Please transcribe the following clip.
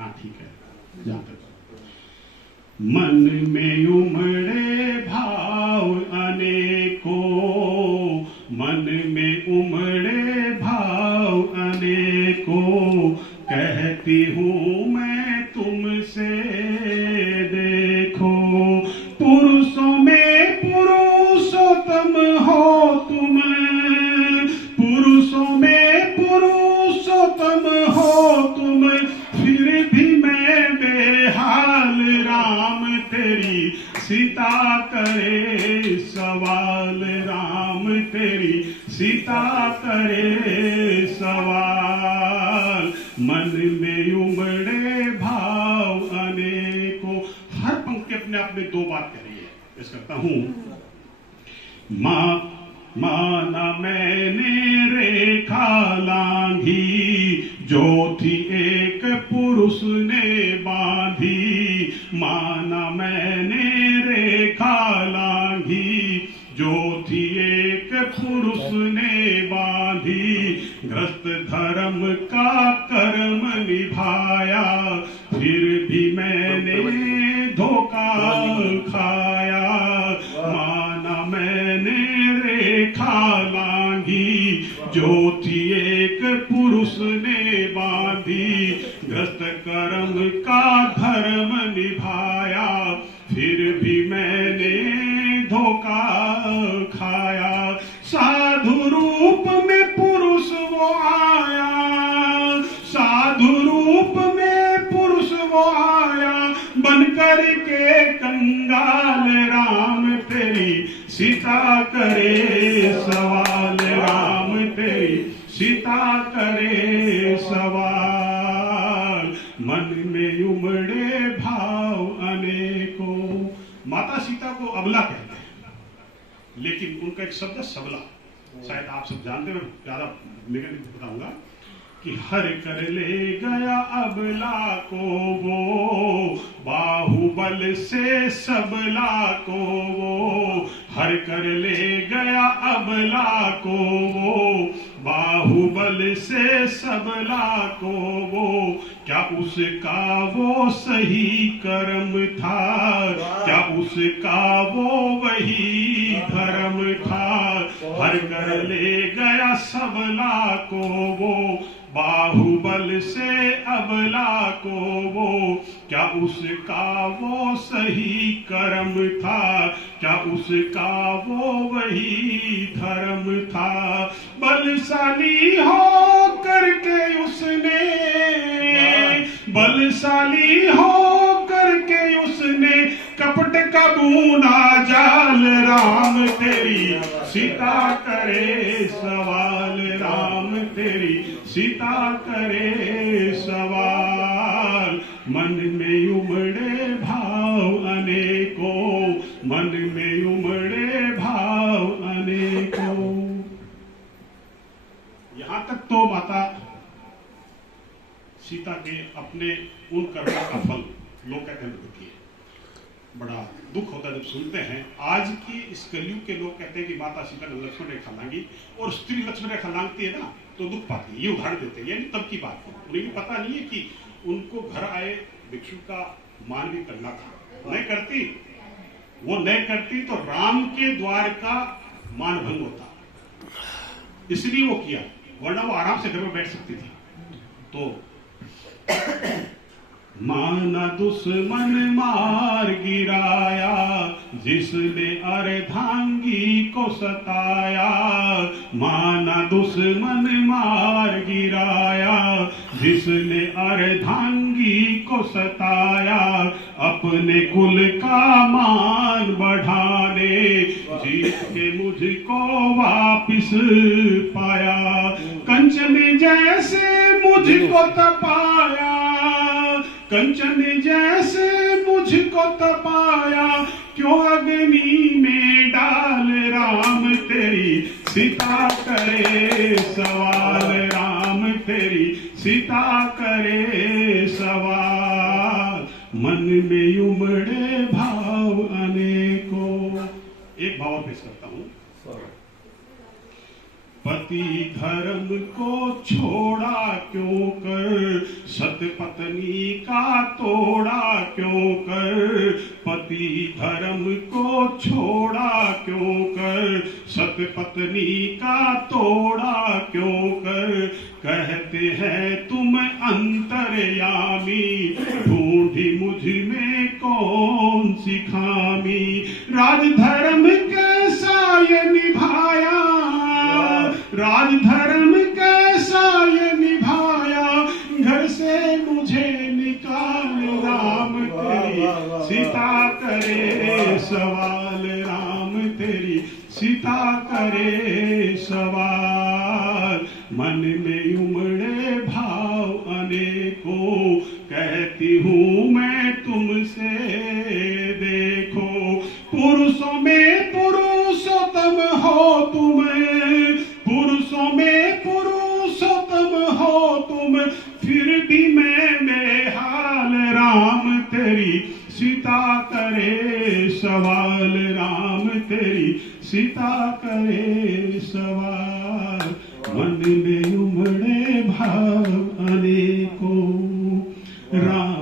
हाँ ठीक है, जहाँ तक मन में उमड़े भाव अनेको, मन में उमड़े भाव अनेको, कहती हूँ मैं तुमसे देखो, पुरुषों में पुरुषोत्तम हो तुम, पुरुषों में पुरुषोत्तम हो तुम, फिर भी मैं बेहाल, राम तेरी सीता करे सवाल, राम तेरी सीता करे सवाल, मन में उमड़े भाव अनेको। हर पंक्ति अपने आप में दो बात कह रही है। पेश करता हूं, माना मैंने रेखा लांघी, जो थी एक पुरुष ने बांधी, माना मैंने रेखा लांघी, जो थी एक पुरुष ने बांधी, ग्रस्त धर्म का कर्म निभाया, फिर भी मैंने धोखा खाया, माना मैंने रेखा लांघी, जो थी एक पुरुष ने बांधी, ग्रस्त कर्म का धर्म निभाया, फिर भी मैंने धोखा खाया, साधु रूप में पुरुष वो आया, साधु रूप में पुरुष वो आया, बनकर के कंगाल, राम तेरी सीता करे सवाल, राम तेरी सीता करे सवाल, मन में उमड़े भाव अनेको। माता सीता को अबला कहते हैं, लेकिन उनका एक शब्द सबला, शायद आप सब जानते हैं, मैं ज्यादा निगम बताऊंगा कि हर कर ले गया अबला को वो, बाहुबल से सबला को वो, हर कर ले गया अबला को वो, बाहुबल से सबला को वो, क्या उसका वो सही कर्म था, क्या उसका वो वही धर्म था, हर कर ले गया सबला को वो, बाहुबल से अबला को वो, क्या उसका वो सही कर्म था, क्या उसका वो वही धर्म था, बलशाली हो करके उसने, बलशाली हो करके उसने, कपट का बूना जाल, राम तेरी सीता करे सवाल, राम तेरी सीता करे सवाल, मन में उमड़े भाव अनेको, मन में उमड़े भाव अनेको। यहां तक तो माता सीता के अपने उन कर्मों का फल लोग कहते हैं दुखी है। बड़ा दुख होता है जब सुनते हैं। आज की इस कलयुग के लोग कहते हैं कि माता सीता ने लक्ष्मण रेखा लांगी, और स्त्री लक्ष्मण रेखा लांगती है ना तो दुख पाती है, ये उदाहरण देते हैं। ये तब की बात है, उन्हें भी पता नहीं है कि उनको घर आए भिक्षु का मान भी करना था, नहीं करती, वो नहीं करती तो राम के द्वार का मान भंग होता, इसलिए वो किया, वरना वो आराम से घर में बैठ सकती थी। तो माना दुश्मन मार गिराया, जिसने अर्धांगी को सताया, माना दुश्मन मार गिराया, जिसने अर्धांगी को सताया, अपने कुल का मान बढ़ाने, जीत के मुझको वापिस पाया, कंचन जैसे मुझको तपाया, कंचन जैसे मुझको तपाया, क्यों अग्नि में डाल, राम तेरी सीता करे सवाल, राम तेरी सीता करे सवाल, मन में उमड़े भाव अनेको। एक भाव पेश करता हूं, पति धर्म को छोड़ा क्यों कर, सतपत्नी का तोड़ा क्यों कर, पति धर्म को छोड़ा क्यों कर, सतपत्नी का तोड़ा क्यों कर। कहते हैं तुम अंतर्यामी, ढूंढी मुझ में कौन सी खामी, राजधर्म कैसा ये निभाया, राजधर्म कैसा ये निभाया, घर से मुझे निकाल राम तेरी सीता करे सवाल, राम तेरी सीता करे सवाल। मन में उमड़े भाव अनेकों, कहती हूँ मैं तुमसे देखो, पुरुषों में पुरुषोत्तम हो तुम, पुरुषों में पुरुषोत्तम हो तुम, फिर भी मैं बेहाल, राम तेरी सीता करे सवाल, राम तेरी सीता करे सवाल। मन में उमड़े भाव अनेकों, राम